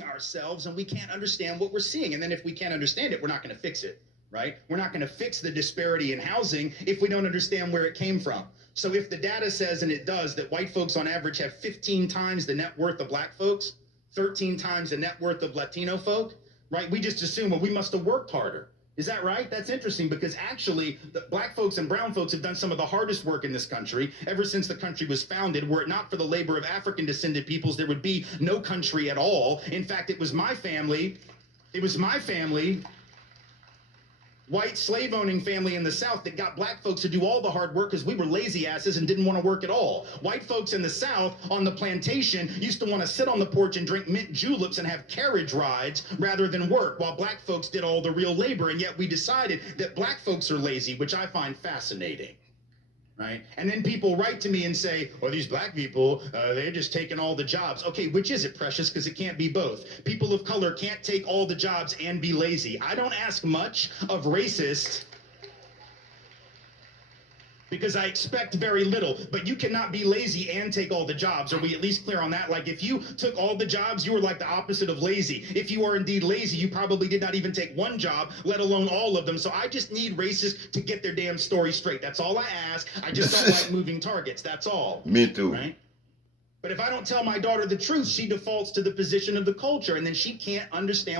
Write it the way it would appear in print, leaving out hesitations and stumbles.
seeing ourselves and we can't understand what we're seeing. And then if we can't understand it, we're not going to fix it, right? We're not going to fix the disparity in housing if we don't understand where it came from. So if the data says, and it does, that white folks on average have 15 times the net worth of black folks, 13 times the net worth of Latino folk, right? We just assume, well, we must have worked harder. Is that right? That's interesting because actually the black folks and brown folks have done some of the hardest work in this country ever since the country was founded. Were it not for the labor of African descended peoples, there would be no country at all. In fact, it was my family, white slave owning family in the South that got black folks to do all the hard work because we were lazy asses and didn't want to work at all. White folks in the South on the plantation used to want to sit on the porch and drink mint juleps and have carriage rides rather than work, while black folks did all the real labor. And yet we decided that black folks are lazy, which I find fascinating. Right? And then people write to me and say, well, these black people, they're just taking all the jobs. Okay, which is it, Precious? Because it can't be both. People of color can't take all the jobs and be lazy. I don't ask much of racists because I expect very little, but you cannot be lazy and take all the jobs. Are we at least clear on that? Like if you took all the jobs, you were like the opposite of lazy. If you are indeed lazy, you probably did not even take one job, let alone all of them. So I just need racists to get their damn story straight. That's all I ask. I just don't like moving targets. That's all. Me too. Right? But if I don't tell my daughter the truth, she defaults to the position of the culture, and then she can't understand